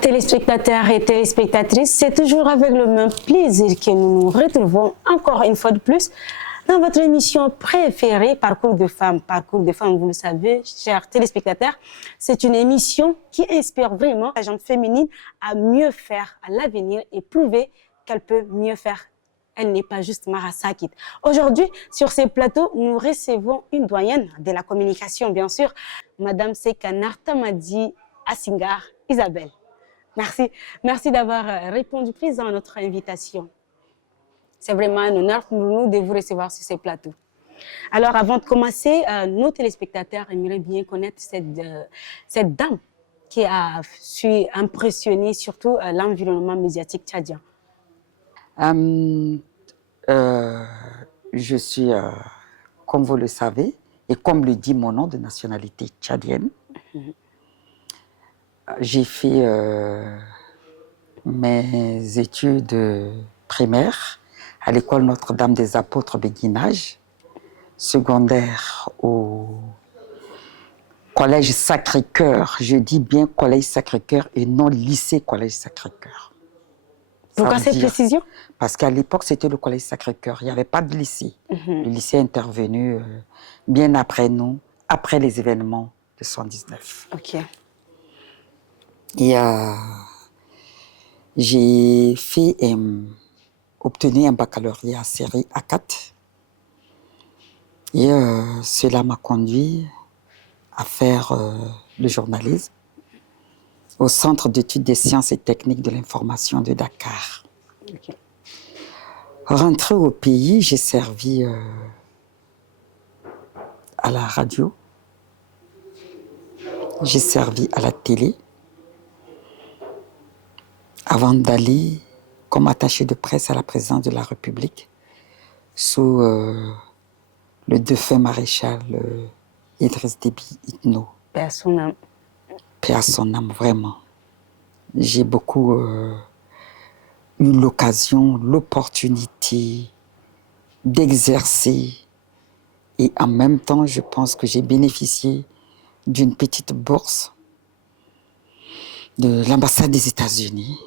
Chers téléspectateurs et téléspectatrices, c'est toujours avec le même plaisir que nous nous retrouvons encore une fois de plus dans votre émission préférée, Parcours de femmes. Parcours de femmes, vous le savez, chers téléspectateurs, c'est une émission qui inspire vraiment la gente féminine à mieux faire à l'avenir et prouver qu'elle peut mieux faire. Elle n'est pas juste Mara Sakit. Aujourd'hui, sur ces plateaux, nous recevons une doyenne de la communication, bien sûr, Madame Seka Nartamadi Assingar Isabelle. Merci d'avoir répondu présent à notre invitation. C'est vraiment un honneur pour nous de vous recevoir sur ces plateaux. Alors, avant de commencer, nos téléspectateurs aimeraient bien connaître cette dame qui a su impressionner surtout l'environnement médiatique tchadien. Je suis, comme vous le savez, et comme le dit mon nom, de nationalité tchadienne. J'ai fait mes études primaires à l'école Notre-Dame des Apôtres Béguinage, secondaire au collège Sacré-Cœur. Je dis bien collège Sacré-Cœur et non lycée collège Sacré-Cœur. Pourquoi cette précision? Parce qu'à l'époque, c'était le collège Sacré-Cœur. Il n'y avait pas de lycée. Le lycée est intervenu bien après nous, après les événements de 1979. Ok. Et j'ai obtenu un baccalauréat série A4. Et cela m'a conduit à faire le journalisme au Centre d'études des sciences et techniques de l'information de Dakar. Okay. Rentré au pays, j'ai servi à la radio, j'ai servi à la télé, avant d'aller comme attaché de presse à la présidence de la République, sous le défunt maréchal Idriss Déby Itno. Paix à son âme. Paix à son âme, vraiment. J'ai beaucoup eu l'occasion, l'opportunité d'exercer et en même temps, je pense que j'ai bénéficié d'une petite bourse de l'ambassade des États-Unis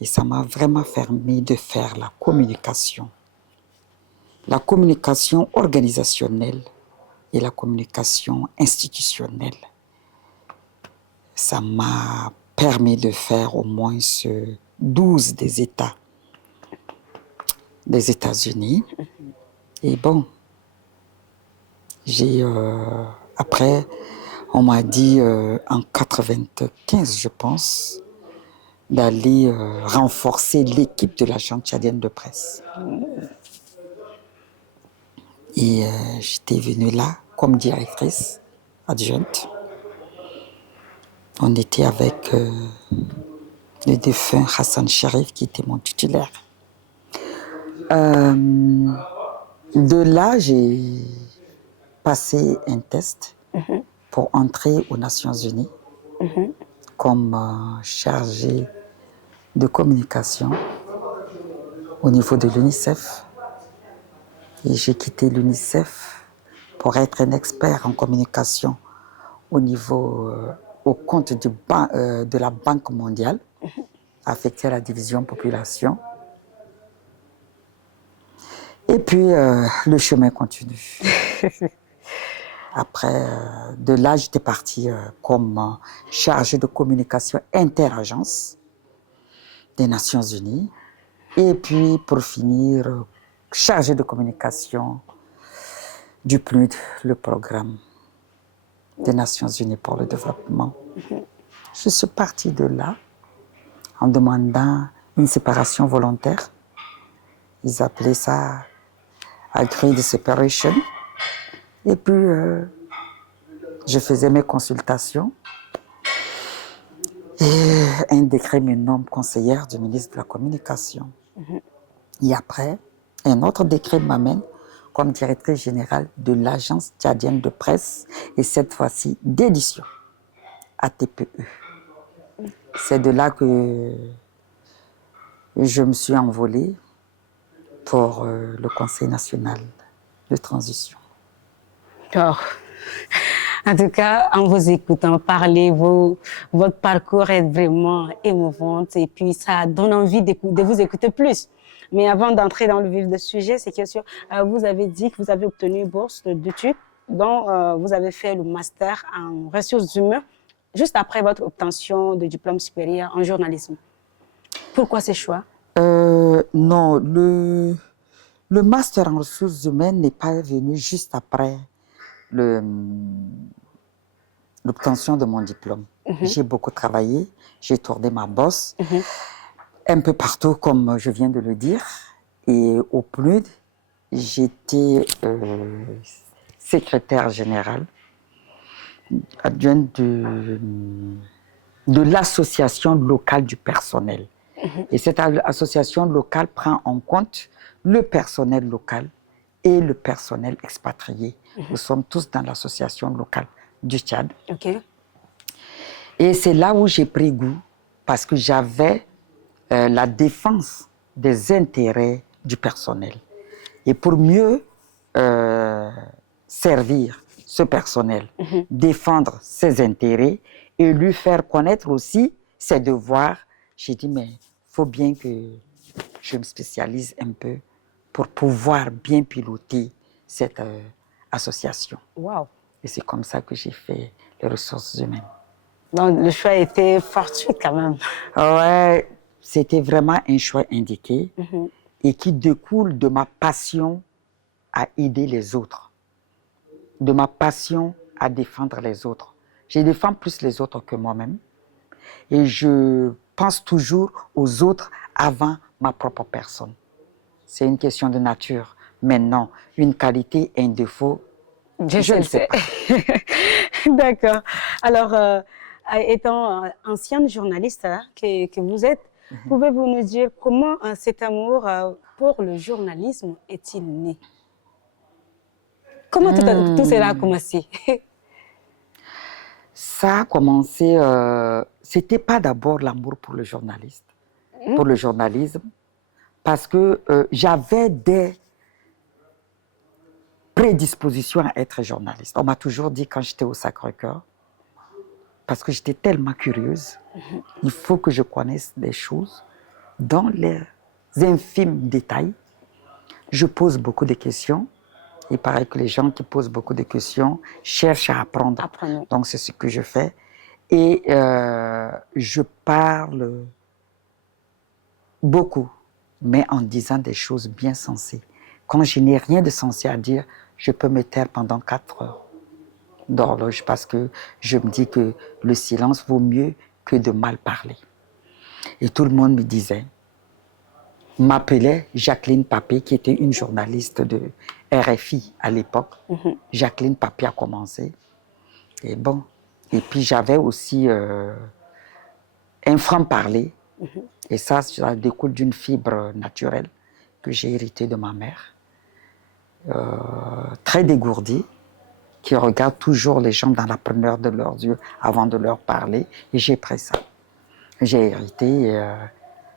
et ça m'a vraiment permis de faire la communication organisationnelle et la communication institutionnelle. Ça m'a permis de faire au moins 12 des États des États-Unis. Et bon, après, on m'a dit en 95, je pense, d'aller renforcer l'équipe de l'agence tchadienne de presse. Et j'étais venue là comme directrice adjointe. On était avec le défunt Hassan Sharif qui était mon titulaire. De là, j'ai passé un test pour entrer aux Nations Unies comme chargée de communication au niveau de l'UNICEF. Et j'ai quitté l'UNICEF pour être un expert en communication au compte de la Banque mondiale, affecté à la division population. Et puis, le chemin continue. Après, de là, j'étais partie comme chargée de communication interagence des Nations Unies. Et puis, pour finir, chargée de communication du PNUD, le programme des Nations Unies pour le développement. Je suis partie de là en demandant une séparation volontaire. Ils appelaient ça agreed separation. Et puis, je faisais mes consultations. Et un décret me nomme conseillère du ministre de la Communication. Et après, un autre décret m'amène comme directrice générale de l'agence tchadienne de presse et cette fois-ci d'édition, ATPE. C'est de là que je me suis envolée pour le Conseil national de transition. Oh. En tout cas, en vous écoutant parler, votre parcours est vraiment émouvant et puis ça donne envie de vous écouter plus. Mais avant d'entrer dans le vif du sujet, c'est que vous avez dit que vous avez obtenu une bourse d'études dont vous avez fait le master en ressources humaines juste après votre obtention de diplôme supérieur en journalisme. Pourquoi ce choix? Non, le master en ressources humaines n'est pas venu juste après l'obtention de mon diplôme. J'ai beaucoup travaillé, j'ai tourné ma bosse un peu partout, comme je viens de le dire. Et au PNUD, j'étais secrétaire général, adjointe de l'association locale du personnel. Et cette association locale prend en compte le personnel local et le personnel expatrié. Nous sommes tous dans l'association locale du Tchad. Okay. Et c'est là où j'ai pris goût, parce que j'avais la défense des intérêts du personnel. Et pour mieux servir ce personnel, défendre ses intérêts et lui faire connaître aussi ses devoirs, j'ai dit, mais il faut bien que je me spécialise un peu pour pouvoir bien piloter cette association. Wow. Et c'est comme ça que j'ai fait les ressources humaines. Donc, le choix était fortuit quand même. Ouais, c'était vraiment un choix indiqué et qui découle de ma passion à aider les autres, de ma passion à défendre les autres. Je défends plus les autres que moi-même et je pense toujours aux autres avant ma propre personne. C'est une question de nature. Maintenant, une qualité et un défaut, je ne sais pas. D'accord. Alors, étant ancienne journaliste que vous êtes, pouvez-vous nous dire comment cet amour pour le journalisme est-il né? Comment tout cela a commencé? Ça a commencé, c'était pas d'abord l'amour pour le journaliste, pour le journalisme, parce que j'avais des prédisposition à être journaliste. On m'a toujours dit quand j'étais au Sacré-Cœur, parce que j'étais tellement curieuse, il faut que je connaisse des choses dans les infimes détails. Je pose beaucoup de questions. Il paraît que les gens qui posent beaucoup de questions cherchent à apprendre. Donc c'est ce que je fais. Et je parle beaucoup, mais en disant des choses bien sensées. Quand je n'ai rien de sensé à dire, je peux me taire pendant 4 heures d'horloge parce que je me dis que le silence vaut mieux que de mal parler. Et tout le monde me disait, m'appelait Jacqueline Papé, qui était une journaliste de RFI à l'époque. Jacqueline Papé a commencé. Et bon, et puis j'avais aussi un franc-parler. Et ça découle d'une fibre naturelle que j'ai héritée de ma mère. Très dégourdie, qui regarde toujours les gens dans la première de leurs yeux avant de leur parler. Et j'ai pris ça. J'ai hérité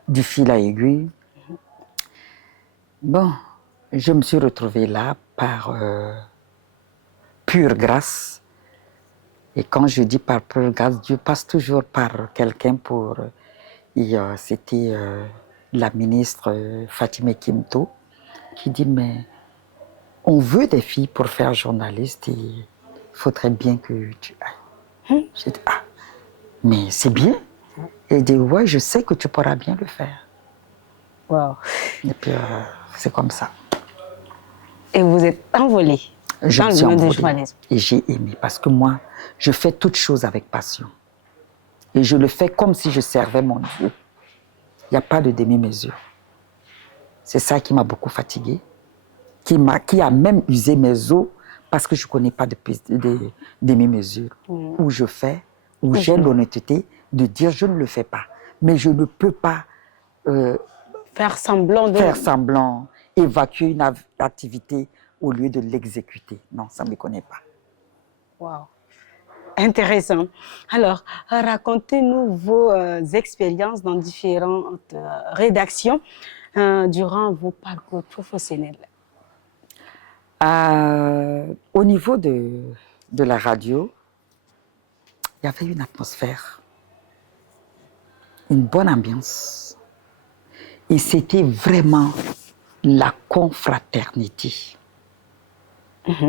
du fil à aiguille. Bon, je me suis retrouvée là par pure grâce. Et quand je dis par pure grâce, Dieu passe toujours par quelqu'un pour... c'était la ministre Fatimé Kimto qui dit, mais on veut des filles pour faire journaliste et il faudrait bien que tu ailles. J'ai dit, ah, mais c'est bien. Et elle dit, ouais, je sais que tu pourras bien le faire. Wow. Et puis, c'est comme ça. Et vous êtes envolée dans le monde du journalisme. Et j'ai aimé, parce que moi, je fais toutes choses avec passion. Et je le fais comme si je servais mon Dieu. Il n'y a pas de demi-mesure. C'est ça qui m'a beaucoup fatiguée, qui a même usé mes os, parce que je ne connais pas de demi-mesure. Où je fais, où j'ai l'honnêteté de dire je ne le fais pas. Mais je ne peux pas faire semblant, évacuer une activité au lieu de l'exécuter. Non, ça ne me connaît pas. Wow. Intéressant. Alors, racontez-nous vos expériences dans différentes rédactions durant vos parcours professionnels. Au niveau de de la radio, il y avait une atmosphère, une bonne ambiance. Et c'était vraiment la confraternité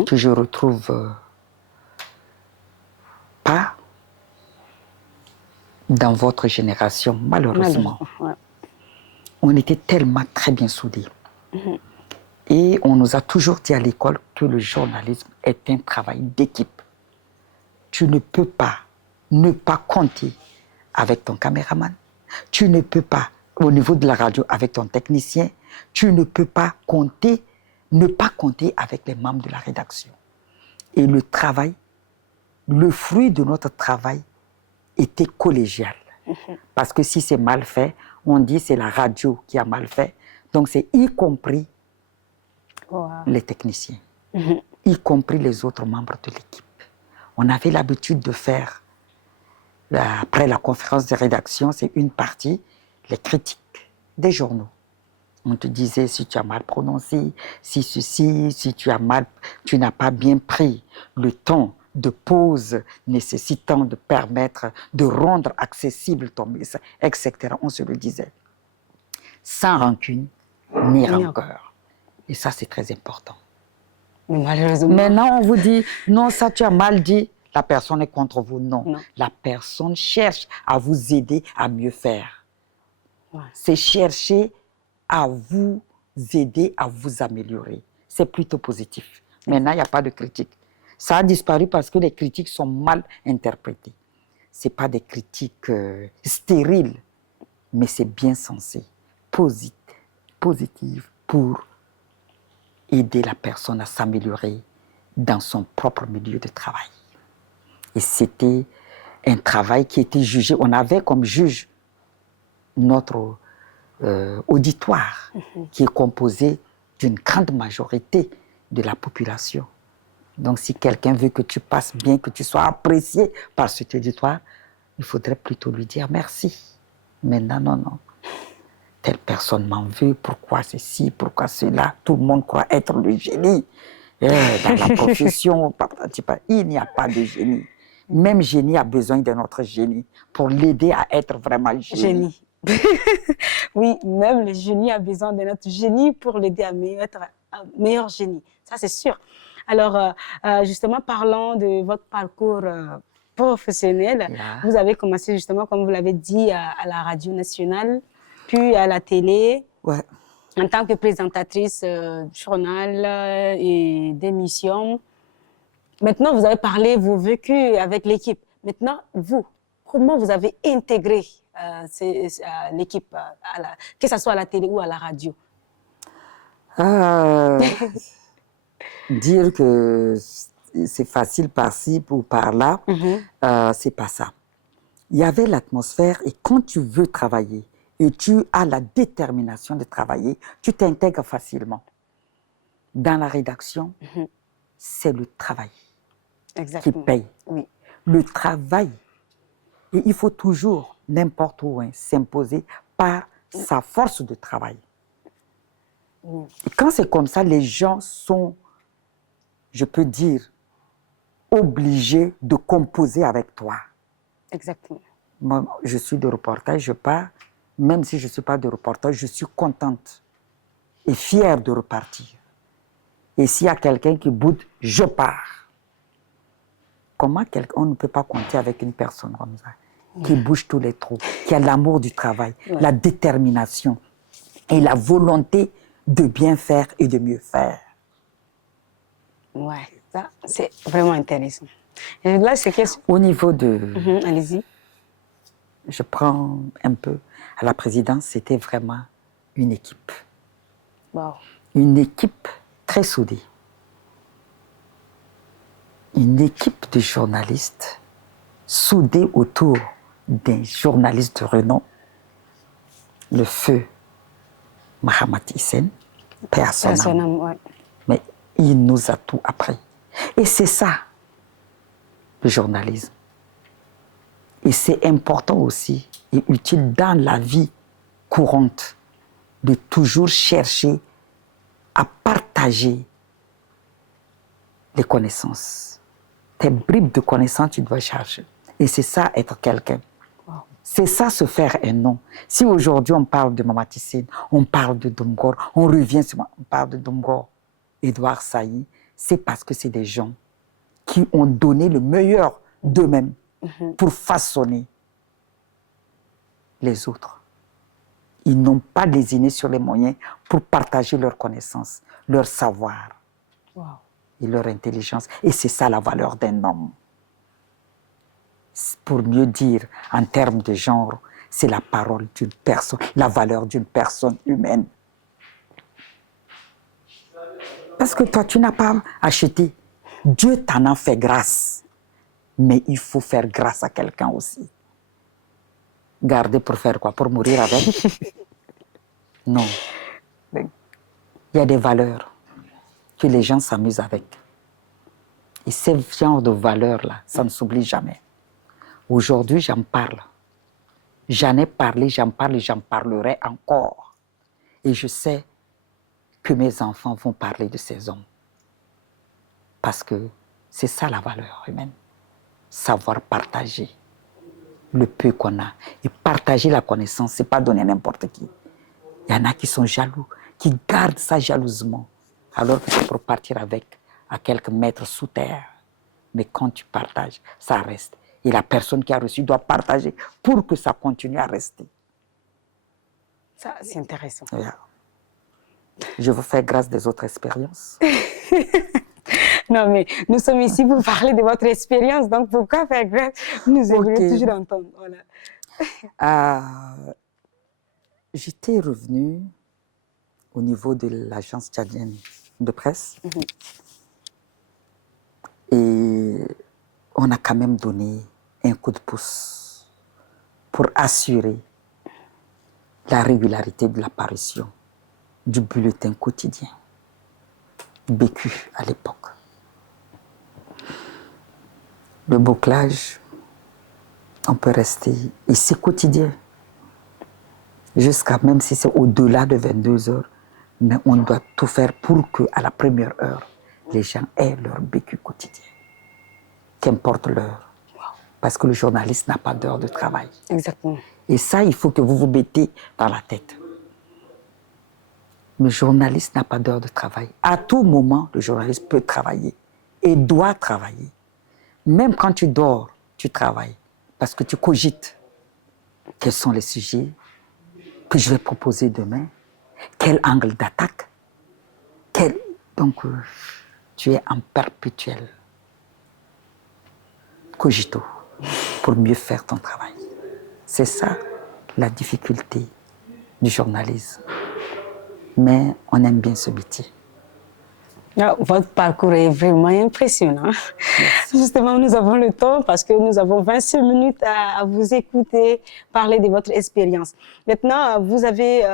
que je retrouve pas dans votre génération, malheureusement. Ouais. On était tellement très bien soudés. Et on nous a toujours dit à l'école que le journalisme est un travail d'équipe. Tu ne peux pas ne pas compter avec ton caméraman. Tu ne peux pas, au niveau de la radio, avec ton technicien. Tu ne peux pas compter, ne pas compter avec les membres de la rédaction. Et le travail, le fruit de notre travail était collégial. Parce que si c'est mal fait, on dit c'est la radio qui a mal fait. Donc c'est y compris les techniciens, y compris les autres membres de l'équipe. On avait l'habitude de faire, après la conférence de rédaction, c'est une partie, les critiques des journaux. On te disait si tu as mal prononcé, si ceci, si tu n'as pas bien pris le temps de pause nécessitant de permettre de rendre accessible ton message, etc. On se le disait. Sans rancune ni rancœur. Et ça, c'est très important. Mais malheureusement... Maintenant, on vous dit, non, ça tu as mal dit, la personne est contre vous. Non. La personne cherche à vous aider à mieux faire. Ouais. C'est chercher à vous aider à vous améliorer. C'est plutôt positif. Maintenant, il n'y a pas de critique. Ça a disparu parce que les critiques sont mal interprétées. Ce n'est pas des critiques stériles, mais c'est bien sensé, positif pour aider la personne à s'améliorer dans son propre milieu de travail. Et c'était un travail qui était jugé. On avait comme juge notre auditoire, qui est composé d'une grande majorité de la population. Donc, si quelqu'un veut que tu passes bien, que tu sois apprécié par cet auditoire, il faudrait plutôt lui dire merci. Maintenant, non. Telle personne m'en veut, pourquoi ceci, pourquoi cela. Tout le monde croit être le génie. Dans la profession, il n'y a pas de génie. Même génie a besoin d'un autre génie pour l'aider à être vraiment génie. Oui, même le génie a besoin d'un autre génie pour l'aider à être un meilleur génie. Ça, c'est sûr. Alors, justement, parlant de votre parcours professionnel, vous avez commencé justement, comme vous l'avez dit, à la radio nationale, puis à la télé, en tant que présentatrice journal et d'émissions. Maintenant, vous avez parlé vos vécus avec l'équipe. Maintenant, vous, comment vous avez intégré l'équipe, que ce soit à la télé ou à la radio? Dire que c'est facile par-ci ou par-là, c'est pas ça. Il y avait l'atmosphère et quand tu veux travailler et tu as la détermination de travailler, tu t'intègres facilement. Dans la rédaction, c'est le travail qui paye. Oui. Le travail, et il faut toujours, n'importe où, s'imposer par sa force de travail. Et quand c'est comme ça, les gens sont, je peux dire, obligés de composer avec toi. Exactement. Moi, je suis de reportage, je pars. Même si je ne suis pas de reportage, je suis contente et fière de repartir. Et s'il y a quelqu'un qui boude, je pars. Comment on ne peut pas compter avec une personne comme ça, qui bouge tous les trous, qui a l'amour du travail, la détermination et la volonté de bien faire et de mieux faire. Ouais, ça, c'est vraiment intéressant. Et là, c'est qu'est-ce... Au niveau de... allez-y. Je prends un peu. À la présidence, c'était vraiment une équipe. Wow. Une équipe très soudée. Une équipe de journalistes soudés autour d'un journaliste de renom, le feu Mahamat Hissène, paix à son âme. Ouais. Mais il nous a tout appris. Et c'est ça, le journalisme. Et c'est important aussi et utile dans la vie courante de toujours chercher à partager les connaissances tes bribes de connaissances, tu dois charger. Et c'est ça, être quelqu'un. Wow. C'est ça, se faire un nom. Si aujourd'hui, on parle de Mama Tissène, on parle de Domgor, on revient sur on parle de Domgor, Édouard Sailly, c'est parce que c'est des gens qui ont donné le meilleur d'eux-mêmes pour façonner les autres. Ils n'ont pas lésiné sur les moyens pour partager leurs connaissances, leur savoir et leur intelligence. Et c'est ça la valeur d'un homme. Pour mieux dire, en termes de genre, c'est la parole d'une personne, la valeur d'une personne humaine. Parce que toi, tu n'as pas acheté. Dieu t'en a fait grâce. Mais il faut faire grâce à quelqu'un aussi. Garder pour faire quoi? Pour mourir avec? Non. Il y a des valeurs que les gens s'amusent avec. Et ce genre de valeurs-là, ça ne s'oublie jamais. Aujourd'hui, j'en parle. J'en ai parlé, j'en parle et j'en parlerai encore. Et je sais que mes enfants vont parler de ces hommes. Parce que c'est ça la valeur humaine. Savoir partager le peu qu'on a. Et partager la connaissance, ce n'est pas donner à n'importe qui. Il y en a qui sont jaloux, qui gardent ça jalousement, alors que c'est pour partir avec à quelques mètres sous terre. Mais quand tu partages, ça reste. Et la personne qui a reçu doit partager pour que ça continue à rester. Ça, c'est intéressant. Yeah. Je vous fais grâce des autres expériences. Non, mais nous sommes ici pour parler de votre expérience, donc pourquoi faire grâce? Nous aimerions toujours entendre. Voilà. J'étais revenue au niveau de l'agence tchadienne de presse et on a quand même donné un coup de pouce pour assurer la régularité de l'apparition du bulletin quotidien, BQ à l'époque. Le bouclage, on peut rester, et c'est quotidien, jusqu'à même si c'est au-delà de 22 heures, mais on doit tout faire pour qu'à la première heure, les gens aient leur BQ quotidien, qu'importe l'heure. Parce que le journaliste n'a pas d'heure de travail. Exactement. Et ça, il faut que vous vous mettez dans la tête. Le journaliste n'a pas d'heure de travail. À tout moment, le journaliste peut travailler et doit travailler. Même quand tu dors, tu travailles parce que tu cogites. Quels sont les sujets que je vais proposer demain? Quel angle d'attaque? Donc, tu es en perpétuel cogito pour mieux faire ton travail. C'est ça la difficulté du journalisme. Mais on aime bien ce métier. Votre parcours est vraiment impressionnant. Merci. Justement, nous avons le temps parce que nous avons 25 minutes à vous écouter parler de votre expérience. Maintenant, vous avez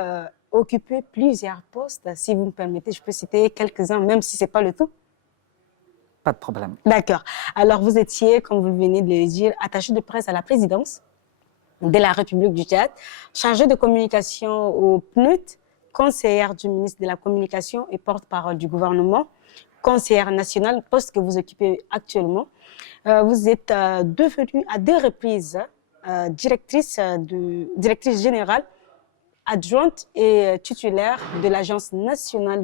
occupé plusieurs postes. Si vous me permettez, je peux citer quelques-uns, même si ce n'est pas le tout. Pas de problème. D'accord. Alors, vous étiez, comme vous venez de le dire, attaché de presse à la présidence de la République du Tchad, chargé de communication au PNUD, conseillère du ministre de la Communication et porte-parole du gouvernement, conseillère nationale, poste que vous occupez actuellement. Vous êtes devenue à 2 reprises directrice générale, adjointe et titulaire de l'Agence nationale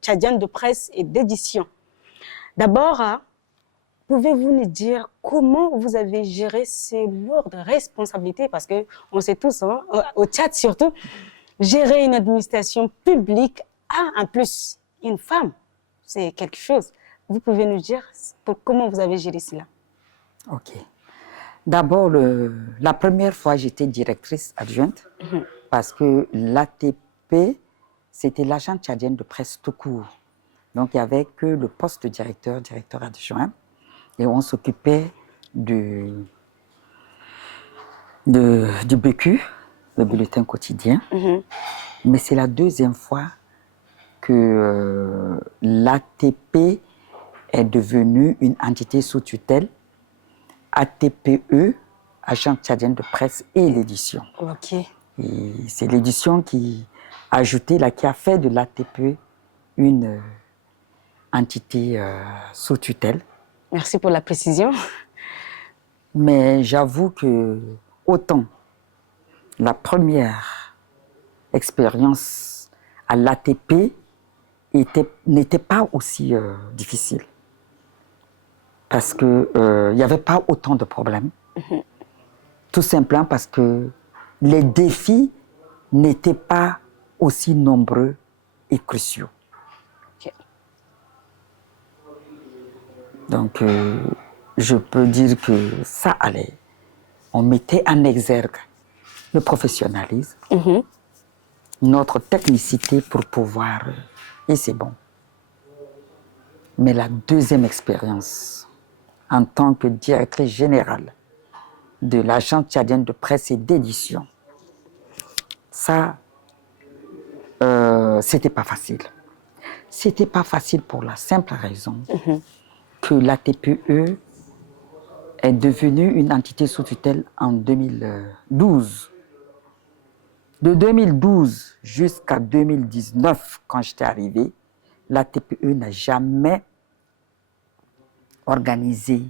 tchadienne de presse et d'édition. D'abord, pouvez-vous nous dire comment vous avez géré ces lourdes responsabilités? Parce qu'on sait tous, hein, au Tchad surtout, gérer une administration publique, en plus une femme, c'est quelque chose. Vous pouvez nous dire comment vous avez géré cela? Ok. D'abord, la première fois, j'étais directrice adjointe parce que l'ATP, c'était l'agence tchadienne de presse tout court. Donc, il n'y avait que le poste de directeur adjoint. Et on s'occupait du BQ, le bulletin quotidien. Mais c'est la deuxième fois que l'ATP est devenue une entité sous tutelle, ATPE, Agence tchadienne de presse et l'édition. Ok. Et c'est l'édition qui a fait de l'ATPE une entité sous tutelle. Merci pour la précision. Mais j'avoue que autant la première expérience à l'ATP n'était pas aussi difficile. Parce qu'il n'y avait pas autant de problèmes. Tout simplement parce que les défis n'étaient pas aussi nombreux et cruciaux. Ok. Donc, je peux dire que ça allait. On mettait en exergue le professionnalisme, notre technicité pour pouvoir... et c'est bon. Mais la deuxième expérience, en tant que directrice générale de l'Agence tchadienne de presse et d'édition, ça, c'était pas facile. C'était pas facile pour la simple raison que l'ATPE est devenue une entité sous tutelle en 2012. De 2012 jusqu'à 2019, quand j'étais arrivé, l'ATPE n'a jamais organisé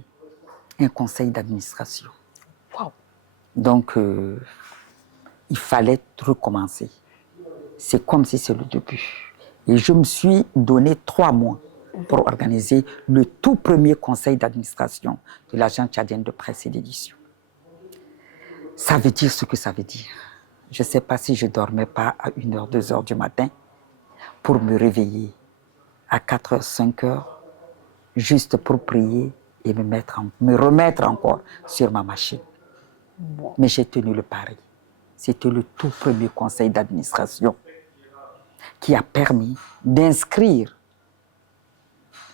un conseil d'administration. Wow. Donc, il fallait recommencer. C'est comme si c'est le début. Et je me suis donné 3 mois pour organiser le tout premier conseil d'administration de l'Agence tchadienne de presse et d'édition. Ça veut dire ce que ça veut dire. Je ne sais pas si je ne dormais pas à 1h, 2h du matin pour me réveiller à 4h, 5h, juste pour prier et me remettre encore sur ma machine. Bon. Mais j'ai tenu le pari. C'était le tout premier conseil d'administration qui a permis d'inscrire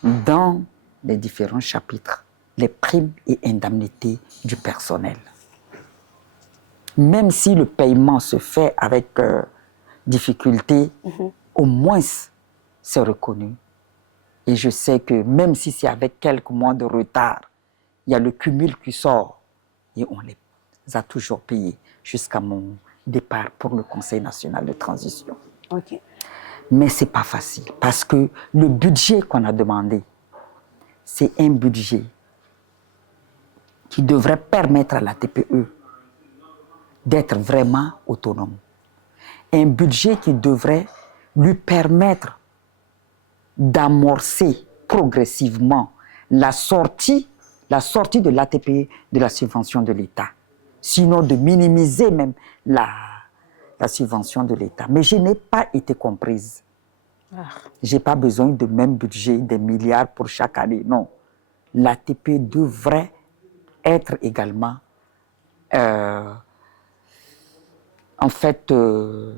dans les différents chapitres les primes et indemnités du personnel. Même si le paiement se fait avec difficulté, au moins c'est reconnu. Et je sais que même si c'est avec quelques mois de retard, il y a le cumul qui sort et on les a toujours payés jusqu'à mon départ pour le Conseil national de transition. Ok. Mais ce n'est pas facile parce que le budget qu'on a demandé, c'est un budget qui devrait permettre à la TPE d'être vraiment autonome. Un budget qui devrait lui permettre d'amorcer progressivement la sortie de l'ATP de la subvention de l'État. Sinon de minimiser même la subvention de l'État. Mais je n'ai pas été comprise. Je n'ai pas besoin de même budget, des milliards pour chaque année. Non. L'ATP devrait être également en fait se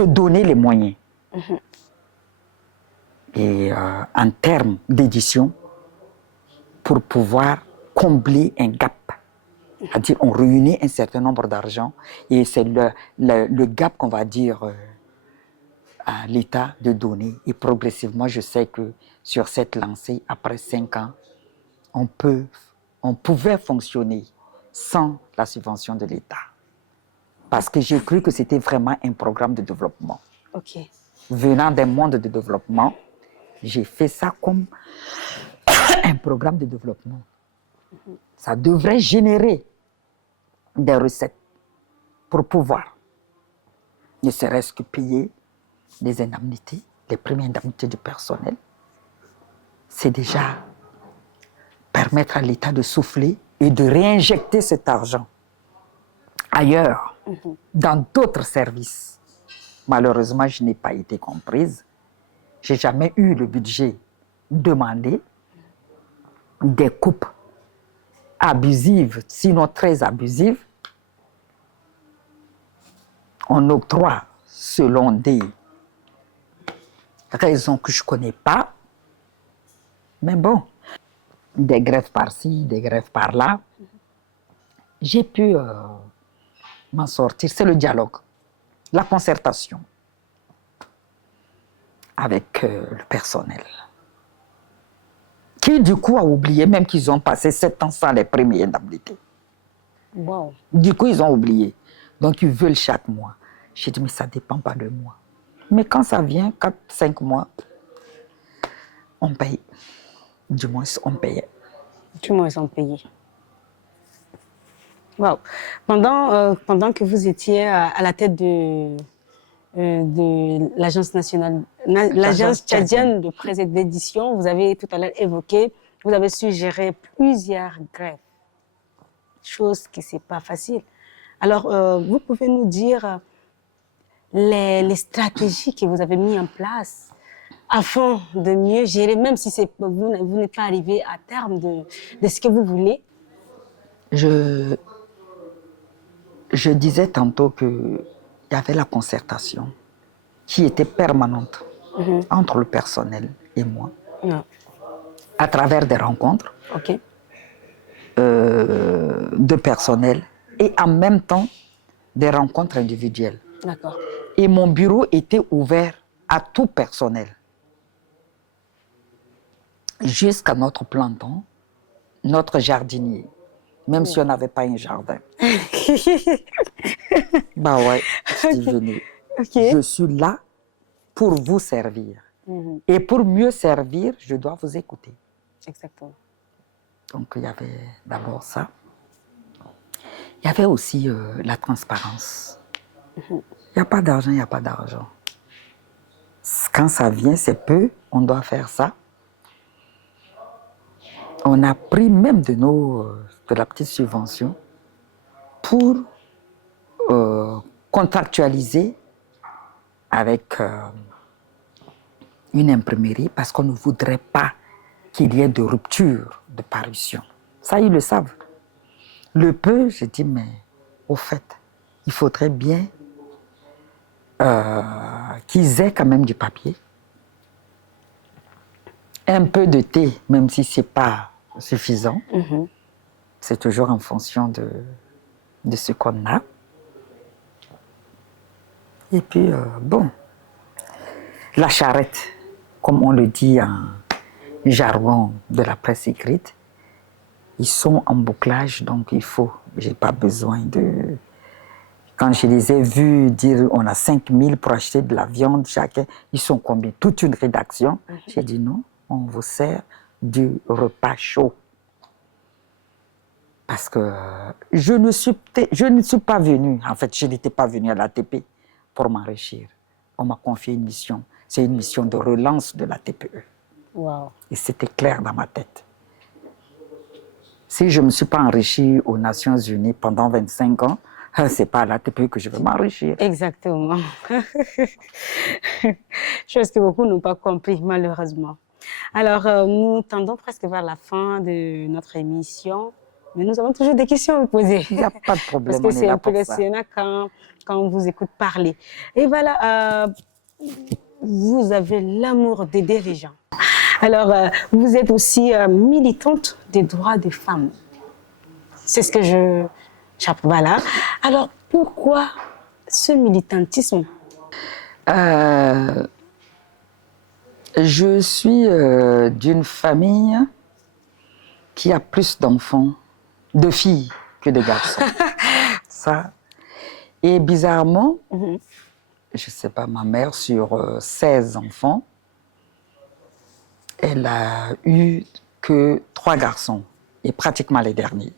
donner les moyens. Et en termes d'édition, pour pouvoir combler un gap. C'est-à-dire on réunit un certain nombre d'argent et c'est le gap qu'on va dire à l'État de donner. Et progressivement, je sais que sur cette lancée, après 5 ans, on pouvait fonctionner sans la subvention de l'État. Parce que j'ai cru que c'était vraiment un programme de développement. Ok. Venant d'un monde de développement, j'ai fait ça comme un programme de développement. Ça devrait générer des recettes pour pouvoir, ne serait-ce que payer des indemnités, les premières indemnités du personnel. C'est déjà permettre à l'État de souffler et de réinjecter cet argent ailleurs, dans d'autres services. Malheureusement, je n'ai pas été comprise. Je n'ai jamais eu le budget demandé. Des coupes abusives, sinon très abusives. On octroie selon des raisons que je ne connais pas. Mais bon, des grèves par-ci, des grèves par-là. J'ai pu m'en sortir. C'est le dialogue, la concertation avec le personnel. Qui du coup a oublié même qu'ils ont passé 7 ans sans les premières indemnités. Wow. Du coup, ils ont oublié. Donc, ils veulent chaque mois. J'ai dit, mais ça ne dépend pas de moi. Mais quand ça vient, 4, 5 mois, on paye. Du moins, on payait. Du moins, ils sont payés. Wow. Pendant que vous étiez à la tête de l'Agence nationale, l'Agence tchadienne de presse et d'édition, vous avez tout à l'heure évoqué, vous avez suggéré plusieurs grèves, chose qui c'est pas facile. Alors, vous pouvez nous dire les stratégies que vous avez mises en place afin de mieux gérer, même si vous n'êtes pas arrivé à terme de ce que vous voulez. Je disais tantôt qu'il y avait la concertation qui était permanente entre le personnel et moi, à travers des rencontres de personnel et en même temps des rencontres individuelles. D'accord. Et mon bureau était ouvert à tout personnel. Jusqu'à notre planton, notre jardinier, même si on n'avait pas un jardin. Bah ouais, si venez. Je suis là pour vous servir. Et pour mieux servir, je dois vous écouter. Exactement. Donc il y avait d'abord ça. Il y avait aussi la transparence. Il n'y a pas d'argent, il n'y a pas d'argent. Quand ça vient, c'est peu, on doit faire ça. On a pris même de la petite subvention pour contractualiser avec une imprimerie parce qu'on ne voudrait pas qu'il y ait de rupture de parution. Ça, ils le savent. Le peu, j'ai dit, mais au fait, il faudrait bien qu'ils aient quand même du papier. Un peu de thé, même si ce n'est pas suffisant. C'est toujours en fonction de ce qu'on a. Et puis, bon, la charrette, comme on le dit en jargon de la presse écrite, ils sont en bouclage, donc il faut, j'ai pas besoin de... Quand je les ai vus dire on a 5 000 pour acheter de la viande chacun, ils sont combien? Toute une rédaction. J'ai dit non, on vous sert du repas chaud. Parce que je ne suis pas venue, en fait, je n'étais pas venue à l'ATP pour m'enrichir. On m'a confié une mission. C'est une mission de relance de la TPE. Wow. Et c'était clair dans ma tête. Si je ne me suis pas enrichie aux Nations Unies pendant 25 ans, ce n'est pas à la TPE que je veux m'enrichir. Exactement. Chose que beaucoup n'ont pas compris, malheureusement. Alors, nous tendons presque vers la fin de notre émission. Mais nous avons toujours des questions à vous poser. Il n'y a pas de problème, parce que c'est on est là un peu pour ça. passionnant quand on vous écoute parler. Et voilà, vous avez l'amour d'aider les gens. Alors, vous êtes aussi militante des droits des femmes. C'est ce que voilà. Alors, pourquoi ce militantisme? Je suis d'une famille qui a plus d'enfants, de filles que de garçons. Ça. Et bizarrement, je ne sais pas, ma mère, sur 16 enfants, elle a eu que 3 garçons, et pratiquement les derniers.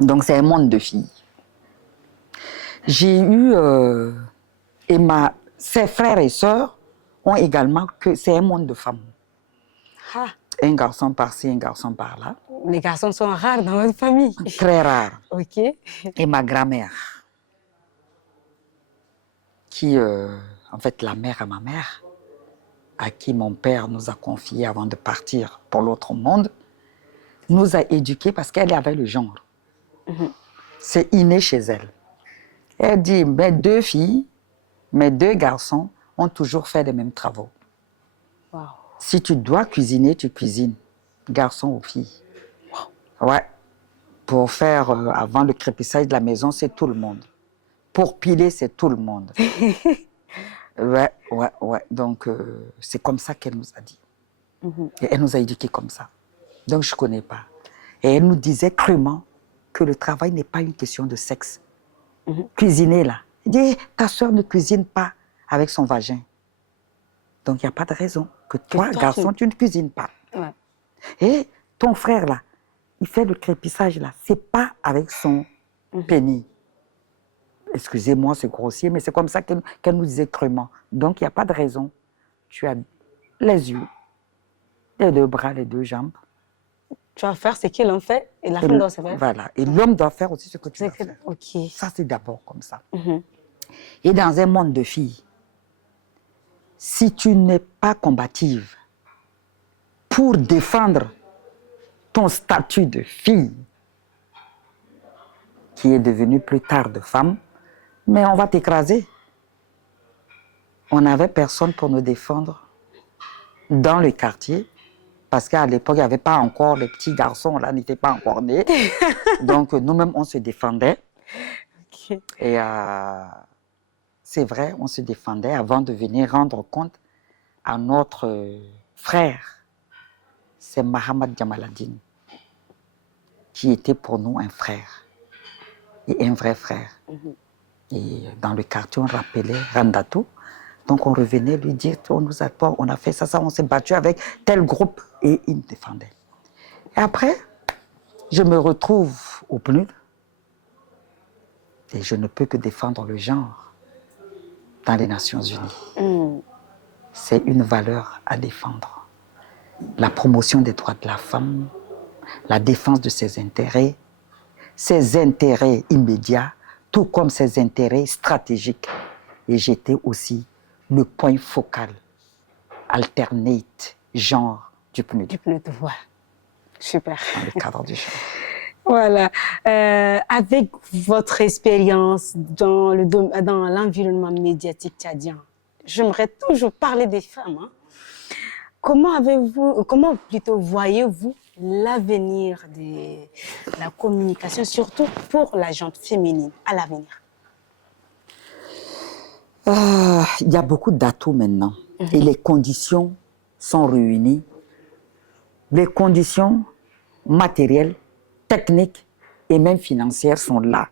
Donc c'est un monde de filles. J'ai eu, ses frères et sœurs ont également que c'est un monde de femmes. Ah, Un garçon par-ci, un garçon par-là. les garçons sont rares dans votre famille. Très rare. Ok. Et ma grand-mère, qui, en fait, la mère à ma mère, à qui mon père nous a confiés avant de partir pour l'autre monde, nous a éduqués parce qu'elle avait le genre. C'est inné chez elle. Elle dit, mes 2 filles, mes 2 garçons ont toujours fait les mêmes travaux. Wow. Si tu dois cuisiner, tu cuisines, garçon ou fille. Ouais. Pour faire, avant le crépissage de la maison, c'est tout le monde. Pour piler, c'est tout le monde. Ouais. Donc, c'est comme ça qu'elle nous a dit. Et elle nous a éduqués comme ça. Donc, je ne connais pas. Et elle nous disait crûment que le travail n'est pas une question de sexe. Cuisiner, là. Elle dit, ta soeur ne cuisine pas avec son vagin. Donc, il n'y a pas de raison que toi, garçon, tu ne cuisines pas. Ouais. Et ton frère, là, il fait le crépissage, là. C'est pas avec son pénis. Excusez-moi, c'est grossier, mais c'est comme ça qu'elle nous disait crûment. Donc, il n'y a pas de raison. Tu as les yeux, les deux bras, les deux jambes. Tu vas faire ce qu'il en fait et la femme doit se faire. Voilà. Et l'homme doit faire aussi ce que tu dois faire. Ok. Ça, c'est d'abord comme ça. Et dans un monde de filles, si tu n'es pas combative pour défendre ton statut de fille, qui est devenu plus tard de femme, mais on va t'écraser. On n'avait personne pour nous défendre dans le quartier, parce qu'à l'époque, il n'y avait pas encore les petits garçons, là, n'étaient pas encore nés. Donc, nous-mêmes, on se défendait. Okay. Et c'est vrai, on se défendait avant de venir rendre compte à notre frère. C'est Mahamad Jamaladine, qui était pour nous un frère, et un vrai frère. Et dans le quartier, on rappelait Randatou. Donc on revenait lui dire, on nous a pas, on a fait ça, on s'est battu avec tel groupe, et il défendait. Et après, je me retrouve au PNUD, et je ne peux que défendre le genre dans les Nations Unies. C'est une valeur à défendre. La promotion des droits de la femme, la défense de ses intérêts immédiats, tout comme ses intérêts stratégiques. Et j'étais aussi le point focal, alternate, genre du PNUD. Du PNUD, voilà. Super. Dans le cadre du genre. Voilà. Avec votre expérience dans l'environnement médiatique tchadien, j'aimerais toujours parler des femmes. Hein. Comment plutôt voyez-vous l'avenir de la communication, surtout pour la gente féminine, à l'avenir? Il y a beaucoup d'atouts maintenant. Et les conditions sont réunies. Les conditions matérielles, techniques et même financières sont là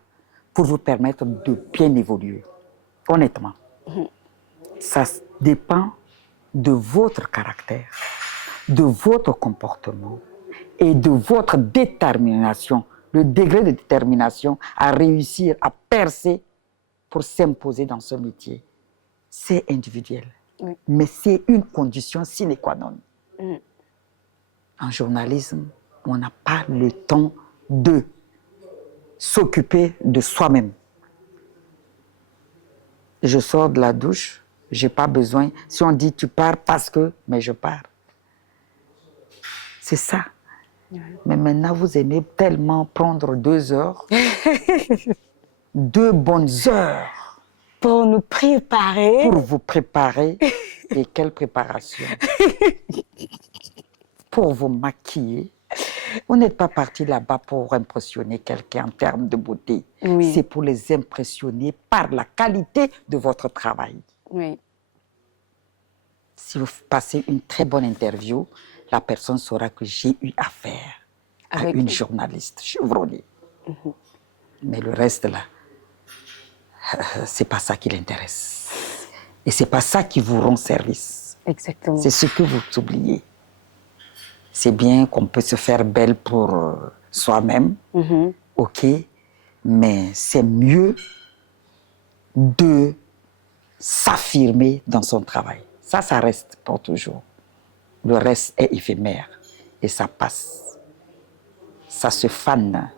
pour vous permettre de bien évoluer. Honnêtement, ça dépend de votre caractère, de votre comportement et de votre détermination, le degré de détermination à réussir, à percer pour s'imposer dans ce métier. C'est individuel, mais c'est une condition sine qua non. En journalisme, on n'a pas le temps de s'occuper de soi-même. Je sors de la douche, je n'ai pas besoin. Si on dit tu pars parce que, mais je pars. C'est ça. Mais maintenant, vous aimez tellement prendre 2 heures, 2 bonnes heures. Pour nous préparer. Pour vous préparer. Et quelle préparation? Pour vous maquiller. Vous n'êtes pas parti là-bas pour impressionner quelqu'un en termes de beauté. Oui. C'est pour les impressionner par la qualité de votre travail. Oui. Si vous passez une très bonne interview, la personne saura que j'ai eu affaire à une journaliste chevronnée. Mais le reste, là, c'est pas ça qui l'intéresse. Et c'est pas ça qui vous rend service. Exactement. C'est ce que vous oubliez. C'est bien qu'on peut se faire belle pour soi-même, ok, mais c'est mieux de s'affirmer dans son travail. Ça reste pour toujours. Le reste est éphémère et ça passe. Ça se fane.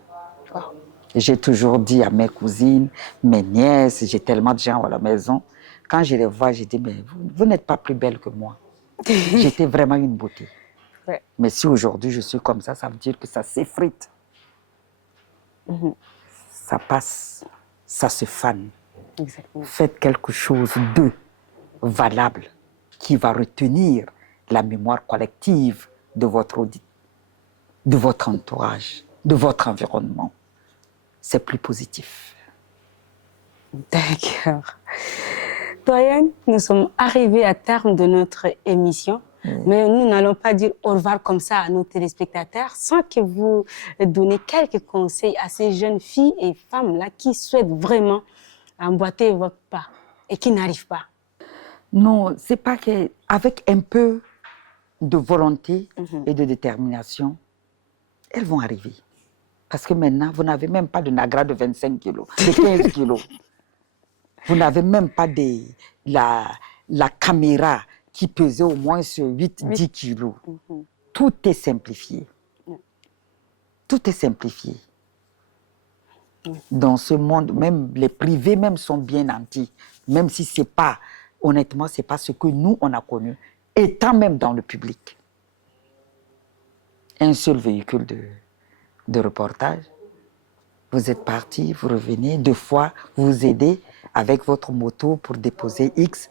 J'ai toujours dit à mes cousines, mes nièces, j'ai tellement de gens à la maison, quand je les vois, je dis, mais vous n'êtes pas plus belle que moi. J'étais vraiment une beauté. Ouais. Mais si aujourd'hui je suis comme ça veut dire que ça s'effrite. Ça passe, ça se fane. Exactement. Faites quelque chose de valable qui va retenir la mémoire collective de votre audit, de votre entourage, de votre environnement. C'est plus positif. D'accord. Doyenne, nous sommes arrivés à terme de notre émission. Mais nous n'allons pas dire au revoir comme ça à nos téléspectateurs sans que vous donniez quelques conseils à ces jeunes filles et femmes-là qui souhaitent vraiment emboîter votre pas et qui n'arrivent pas. Non, c'est pas qu'avec un peu de volonté et de détermination, elles vont arriver. Parce que maintenant, vous n'avez même pas de Nagra de 25 kilos, de 15 kilos. Vous n'avez même pas la caméra qui pesait au moins sur 8-10 kilos. Tout est simplifié. Tout est simplifié. Dans ce monde, même les privés même sont bien nantis. Même si c'est pas, honnêtement, c'est pas ce que nous, on a connu, étant même dans le public. Un seul véhicule de reportage. Vous êtes parti, vous revenez, 2 fois, vous vous aidez avec votre moto pour déposer X,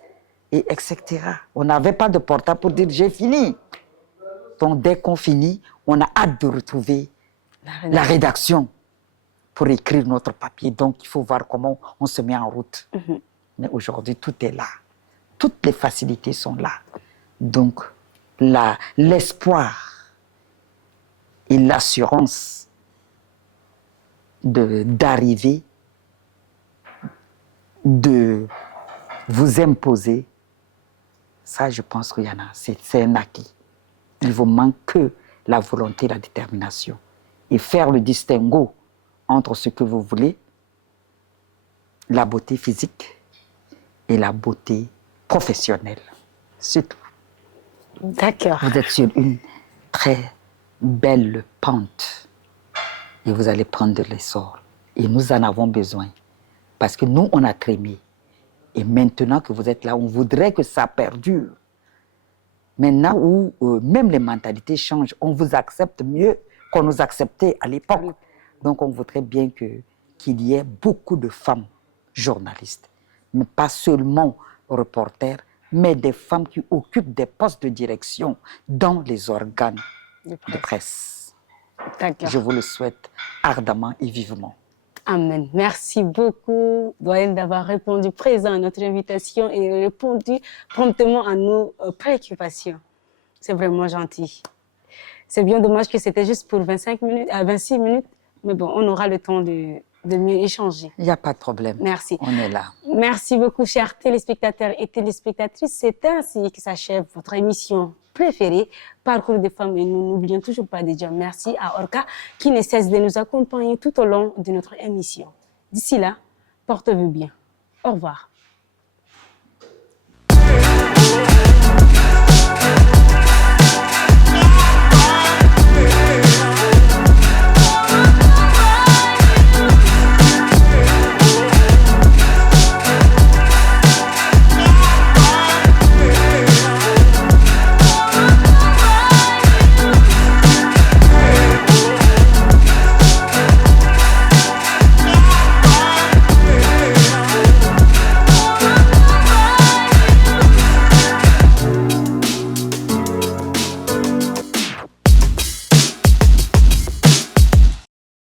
et etc. On n'avait pas de portable pour dire j'ai fini. Donc dès qu'on finit, on a hâte de retrouver la rédaction pour écrire notre papier. Donc il faut voir comment on se met en route. Mais aujourd'hui, tout est là. Toutes les facilités sont là. Donc l'espoir et l'assurance d'arriver, de vous imposer, ça, je pense qu'il y en a. C'est un acquis. Il vous manque que la volonté, la détermination. Et faire le distinguo entre ce que vous voulez, la beauté physique et la beauté professionnelle. C'est tout. D'accord. Vous êtes sur une très belle pente et vous allez prendre de l'essor. Et nous en avons besoin parce que nous, on a trémé. Et maintenant que vous êtes là, on voudrait que ça perdure. Maintenant où même les mentalités changent, on vous accepte mieux qu'on nous acceptait à l'époque. Donc on voudrait bien qu'il y ait beaucoup de femmes journalistes, mais pas seulement reporters, mais des femmes qui occupent des postes de direction dans les organes de presse. Je vous le souhaite ardemment et vivement. Amen. Merci beaucoup, doyenne, d'avoir répondu présent à notre invitation et répondu promptement à nos préoccupations. C'est vraiment gentil. C'est bien dommage que c'était juste pour 25 minutes, 26 minutes, mais bon, on aura le temps de mieux échanger. Il n'y a pas de problème. Merci. On est là. Merci beaucoup, chers téléspectateurs et téléspectatrices. C'est ainsi que s'achève votre émission préférée, Parcours des femmes. Et nous n'oublions toujours pas de dire merci à Orca qui ne cesse de nous accompagner tout au long de notre émission. D'ici là, portez-vous bien. Au revoir.